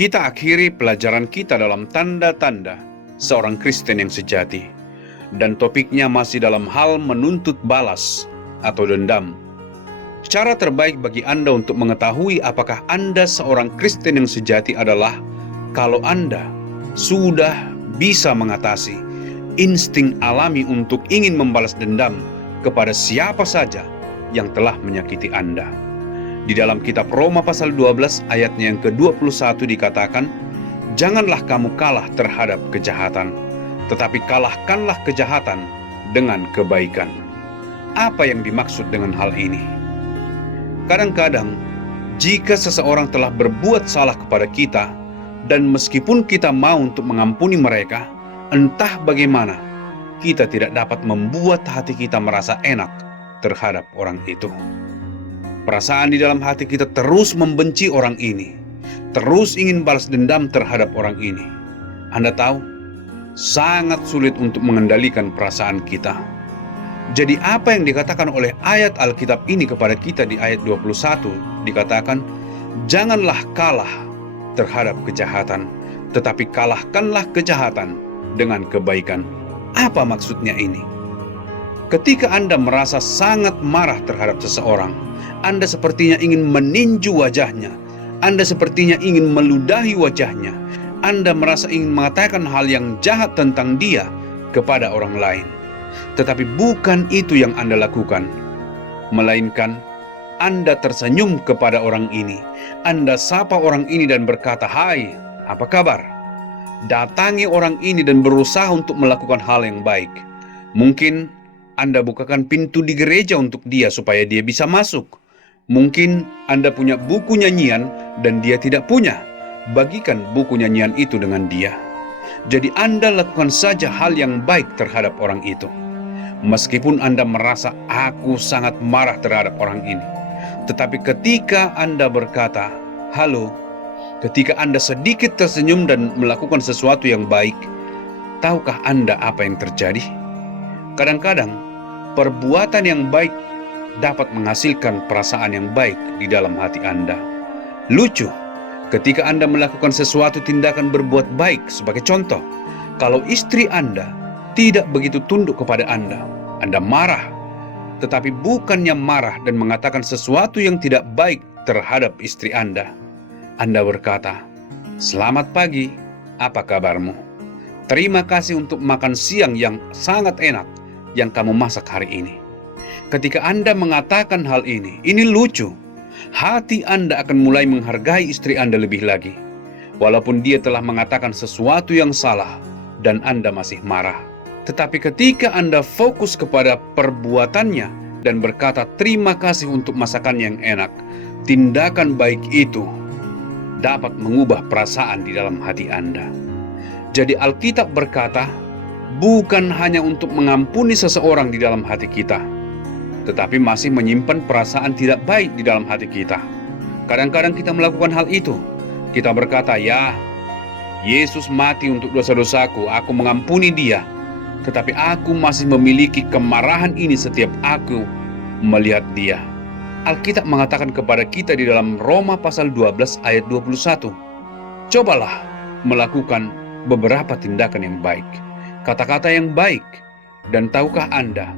Kita akhiri pelajaran kita dalam tanda-tanda seorang Kristen yang sejati. Dan topiknya masih dalam hal menuntut balas atau dendam. Cara terbaik bagi Anda untuk mengetahui apakah Anda seorang Kristen yang sejati adalah kalau Anda sudah bisa mengatasi insting alami untuk ingin membalas dendam kepada siapa saja yang telah menyakiti Anda. Di dalam kitab Roma pasal 12 ayatnya yang ke-21 dikatakan, "Janganlah kamu kalah terhadap kejahatan, tetapi kalahkanlah kejahatan dengan kebaikan." Apa yang dimaksud dengan hal ini? Kadang-kadang, jika seseorang telah berbuat salah kepada kita, dan meskipun kita mau untuk mengampuni mereka, entah bagaimana, kita tidak dapat membuat hati kita merasa enak terhadap orang itu. Perasaan di dalam hati kita terus membenci orang ini, terus ingin balas dendam terhadap orang ini. Anda tahu, sangat sulit untuk mengendalikan perasaan kita. Jadi apa yang dikatakan oleh ayat Alkitab ini kepada kita di ayat 21, dikatakan, "Janganlah kalah terhadap kejahatan, tetapi kalahkanlah kejahatan dengan kebaikan." Apa maksudnya ini? Ketika Anda merasa sangat marah terhadap seseorang, Anda sepertinya ingin meninju wajahnya, Anda sepertinya ingin meludahi wajahnya, Anda merasa ingin mengatakan hal yang jahat tentang dia kepada orang lain. Tetapi bukan itu yang Anda lakukan, melainkan Anda tersenyum kepada orang ini. Anda sapa orang ini dan berkata, "Hai, apa kabar?" Datangi orang ini dan berusaha untuk melakukan hal yang baik. Mungkin Anda bukakan pintu di gereja untuk dia supaya dia bisa masuk. Mungkin Anda punya buku nyanyian dan dia tidak punya. Bagikan buku nyanyian itu dengan dia. Jadi Anda lakukan saja hal yang baik terhadap orang itu. Meskipun Anda merasa, "Aku sangat marah terhadap orang ini." Tetapi ketika Anda berkata, "Halo," ketika Anda sedikit tersenyum dan melakukan sesuatu yang baik, tahukah Anda apa yang terjadi? Kadang-kadang, perbuatan yang baik dapat menghasilkan perasaan yang baik di dalam hati Anda. Lucu, ketika Anda melakukan sesuatu tindakan berbuat baik, sebagai contoh, kalau istri Anda tidak begitu tunduk kepada Anda marah, tetapi bukannya marah dan mengatakan sesuatu yang tidak baik terhadap istri Anda berkata, "Selamat pagi, apa kabarmu? Terima kasih untuk makan siang yang sangat enak yang kamu masak hari ini." Ketika Anda mengatakan hal ini lucu. Hati Anda akan mulai menghargai istri Anda lebih lagi, walaupun dia telah mengatakan sesuatu yang salah dan Anda masih marah. Tetapi ketika Anda fokus kepada perbuatannya dan berkata terima kasih untuk masakan yang enak, tindakan baik itu dapat mengubah perasaan di dalam hati Anda. Jadi Alkitab berkata, bukan hanya untuk mengampuni seseorang di dalam hati kita, tetapi masih menyimpan perasaan tidak baik di dalam hati kita. Kadang-kadang kita melakukan hal itu. Kita berkata, "Ya, Yesus mati untuk dosa-dosaku, aku mengampuni dia." Tetapi aku masih memiliki kemarahan ini setiap aku melihat dia. Alkitab mengatakan kepada kita di dalam Roma pasal 12 ayat 21, cobalah melakukan beberapa tindakan yang baik, kata-kata yang baik. Dan tahukah Anda,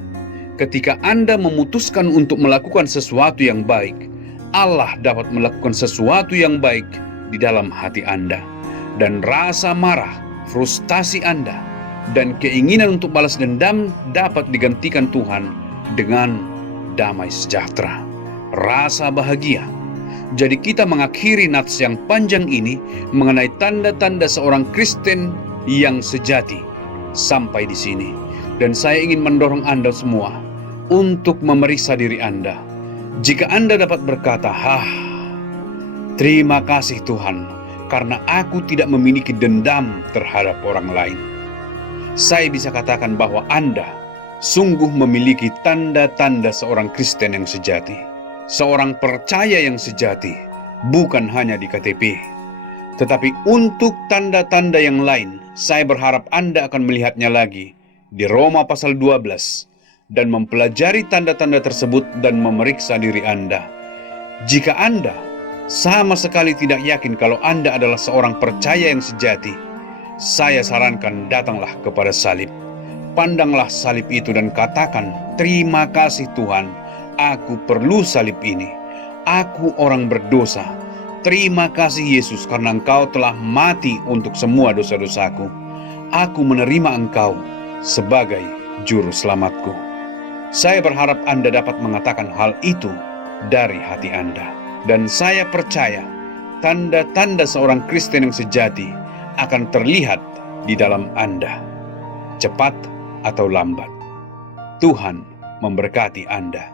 ketika Anda memutuskan untuk melakukan sesuatu yang baik, Allah dapat melakukan sesuatu yang baik di dalam hati Anda. Dan rasa marah, frustasi Anda, dan keinginan untuk balas dendam dapat digantikan Tuhan dengan damai sejahtera, rasa bahagia. Jadi kita mengakhiri nats yang panjang ini mengenai tanda-tanda seorang Kristen yang sejati sampai di sini. Dan saya ingin mendorong Anda semua untuk memeriksa diri Anda. Jika Anda dapat berkata, terima kasih Tuhan, karena aku tidak memiliki dendam terhadap orang lain. Saya bisa katakan bahwa Anda sungguh memiliki tanda-tanda seorang Kristen yang sejati. Seorang percaya yang sejati, bukan hanya di KTP. Tetapi untuk tanda-tanda yang lain, saya berharap Anda akan melihatnya lagi di Roma pasal 12 dan mempelajari tanda-tanda tersebut dan memeriksa diri Anda. Jika Anda sama sekali tidak yakin kalau Anda adalah seorang percaya yang sejati, saya sarankan datanglah kepada salib. Pandanglah salib itu dan katakan, "Terima kasih Tuhan, aku perlu salib ini. Aku orang berdosa. Terima kasih Yesus karena Engkau telah mati untuk semua dosa-dosaku. Aku menerima Engkau sebagai juru selamatku." Saya berharap Anda dapat mengatakan hal itu dari hati Anda. Dan saya percaya tanda-tanda seorang Kristen yang sejati akan terlihat di dalam Anda, cepat atau lambat. Tuhan memberkati Anda.